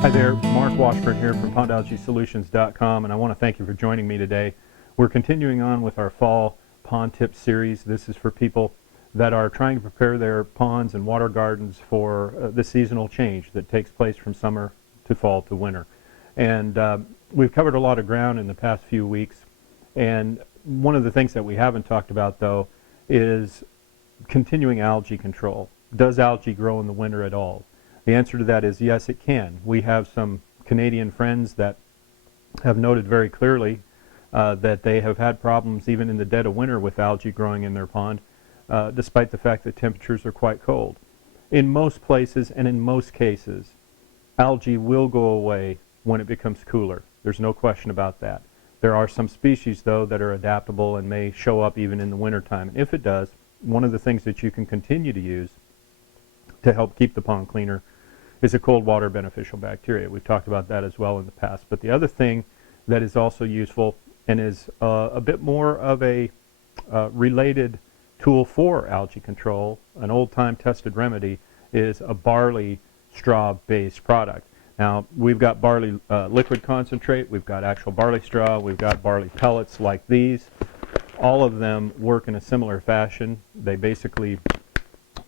Hi there, Mark Washburn here from PondAlgaeSolutions.com, and I want to thank you for joining me today. We're continuing on with our fall pond tip series. This is for people that are trying to prepare their ponds and water gardens for the seasonal change that takes place from summer to fall to winter. And we've covered a lot of ground in the past few weeks, and one of the things that we haven't talked about, though, is continuing algae control. Does algae grow in the winter at all? The answer to that is yes, it can. We have some Canadian friends that have noted very clearly that they have had problems even in the dead of winter with algae growing in their pond, despite the fact that temperatures are quite cold. In most places and in most cases, algae will go away when it becomes cooler. There's no question about that. There are some species, though, that are adaptable and may show up even in the wintertime. And if it does, one of the things that you can continue to use to help keep the pond cleaner is a cold water beneficial bacteria. We've talked about that as well in the past. But the other thing that is also useful and is a bit more of a related tool for algae control, an old-time tested remedy, is a barley straw-based product. Now, we've got barley liquid concentrate, we've got actual barley straw, we've got barley pellets like these. All of them work in a similar fashion. They basically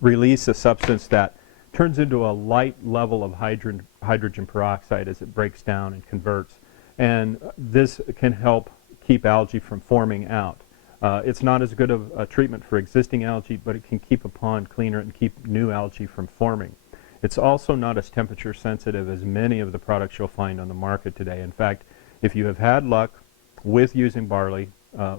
release a substance that turns into a light level of hydrogen peroxide as it breaks down and converts. And this can help keep algae from forming out. It's not as good of a treatment for existing algae, but it can keep a pond cleaner and keep new algae from forming. It's also not as temperature sensitive as many of the products you'll find on the market today. In fact, if you have had luck with using barley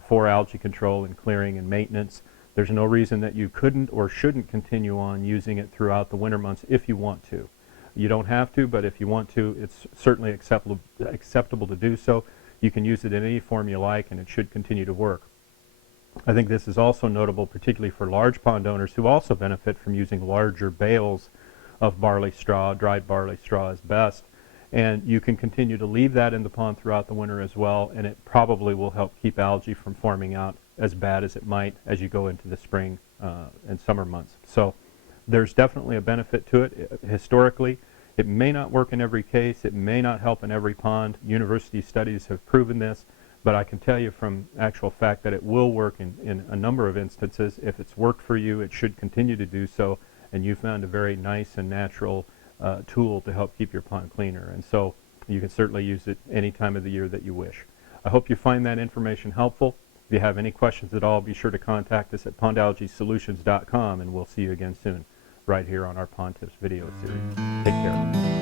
for algae control and clearing and maintenance, there's no reason that you couldn't or shouldn't continue on using it throughout the winter months if you want to. You don't have to, but if you want to, it's certainly acceptable to do so. You can use it in any form you like, and it should continue to work. I think this is also notable, particularly for large pond owners who also benefit from using larger bales of barley straw. Dried barley straw is best. And you can continue to leave that in the pond throughout the winter as well, and it probably will help keep algae from forming out as bad as it might as you go into the spring and summer months. So there's definitely a benefit to it. Historically, it may not work in every case. It may not help in every pond. University studies have proven this, but I can tell you from actual fact that it will work in a number of instances. If it's worked for you, it should continue to do so, and you found a very nice and natural tool to help keep your pond cleaner. And so you can certainly use it any time of the year that you wish. I hope you find that information helpful. If you have any questions at all, be sure to contact us at PondAlgaeSolutions.com, and we'll see you again soon right here on our Pond Tips video series. Take care.